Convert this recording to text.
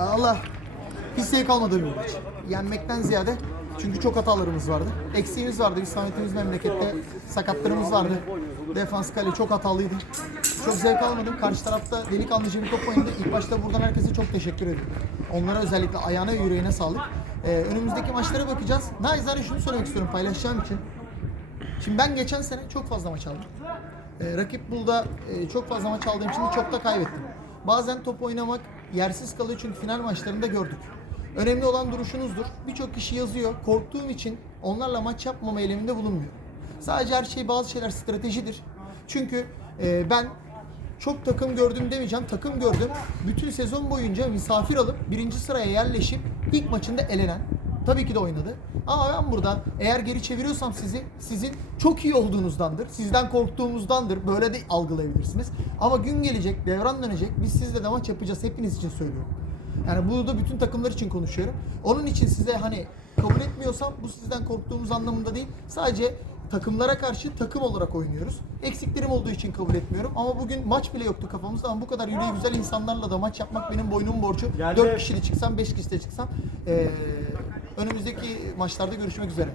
Allah hiç zevk almadığım bir maç. Yenmekten ziyade çünkü çok hatalarımız vardı. Eksiğimiz vardı. Biz Samet'imiz memlekette sakatlarımız vardı. Defans kale çok hatalıydı. Çok zevk almadım. Karşı tarafta delikanlıca bir top oynadı. İlk başta buradan herkese çok teşekkür ediyorum. Onlara özellikle ayağına ve yüreğine sağlık. Ee, önümüzdeki maçlara bakacağız. Naizane şunu söylemek istiyorum paylaşacağım için. Şimdi ben geçen sene çok fazla maç aldım. Ee, rakip Bulda e, çok fazla maç aldığım için çok da kaybettim. Bazen top oynamak yersiz kalıyor çünkü final maçlarında gördük. Önemli olan duruşunuzdur. Birçok kişi yazıyor. Korktuğum için onlarla maç yapmama eyleminde bulunmuyor. Sadece her şey bazı şeyler stratejidir. Çünkü e, ben çok takım gördüm demeyeceğim. Takım gördüm. Bütün sezon boyunca misafir alıp birinci sıraya yerleşip ilk maçında elenen. Tabii ki de oynadı. Ama ben burada eğer geri çeviriyorsam sizi sizin çok iyi olduğunuzdandır. Sizden korktuğumuzdandır. Böyle de algılayabilirsiniz. Ama gün gelecek, devran dönecek. Biz sizle de maç yapacağız. Hepiniz için söylüyorum. Yani bunu da bütün takımlar için konuşuyorum. Onun için size hani kabul etmiyorsam bu sizden korktuğumuz anlamında değil. Sadece takımlara karşı takım olarak oynuyoruz. Eksiklerim olduğu için kabul etmiyorum. Ama bugün maç bile yoktu kafamızda ama bu kadar yüreği güzel insanlarla da maç yapmak benim boynumun borcu. Geldi. 4 kişiyle çıksam 5 kişiyle çıksam. Ee, önümüzdeki maçlarda görüşmek üzere.